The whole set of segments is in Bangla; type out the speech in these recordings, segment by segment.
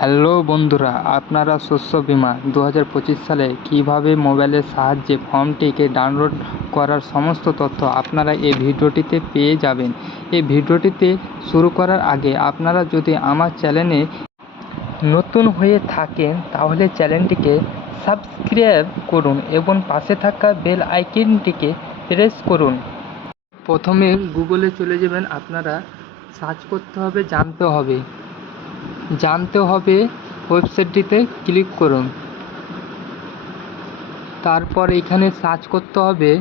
হ্যালো বন্ধুরা, আপনারা শস্য বীমা দু সালে কীভাবে মোবাইলের সাহায্যে ফর্মটিকে ডাউনলোড করার সমস্ত তথ্য আপনারা এই ভিডিওটিতে পেয়ে যাবেন। এই ভিডিওটিতে শুরু করার আগে আপনারা যদি আমার চ্যানেলে নতুন হয়ে থাকেন, তাহলে চ্যানেলটিকে সাবস্ক্রাইব করুন এবং পাশে থাকা বেল আইকনটিকে প্রেস করুন। প্রথমে গুগলে চলে যাবেন, আপনারা সার্চ করতে হবে, জানতে হবে। জানতে হবে ওয়েবসাইটটিতে ক্লিক করুন। তারপর এখানে সার্চ করতে হবে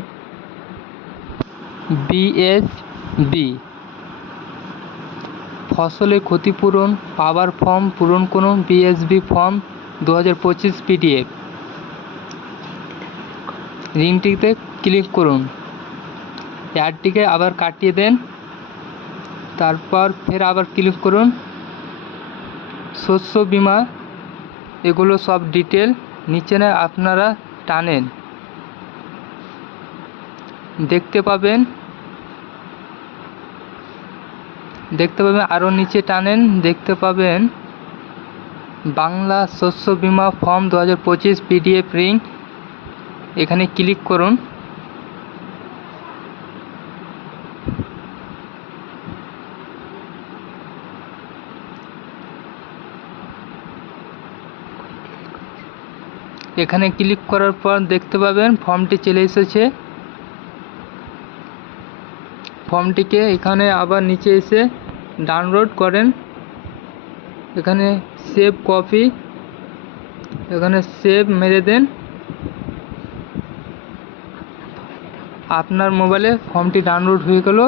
বিএসবি ফসলের ক্ষতিপূরণ, পাওয়ার ফর্ম, পূরণ করুন বিএসবি ফর্ম দু হাজার পঁচিশ পিডিএফ। লিঙ্কটিতে ক্লিক করুন। অ্যাডটিকে আবার কাটিয়ে দেন। তারপর ফের আবার ক্লিক করুন। শস্য বীমা, এগুলো সব ডিটেল নিচে না আপনারা টানেন। দেখতে পাবেন। দেখতে পাবেন আরও নিচে টানেন। দেখতে পাবেন, বাংলা শস্য বীমা ফর্ম দু হাজার পঁচিশ পিডিএফ রিং। এখানে ক্লিক করুন। এখানে ক্লিক করার পর দেখতে পাবেন ফর্মটি চলে এসেছে। ফর্মটিকে এখানে আবার নিচে এসে ডাউনলোড করেন। এখানে সেভ কপি, এখানে সেভ মেরে দেন। আপনার মোবাইলে ফর্মটি ডাউনলোড হয়ে গেল।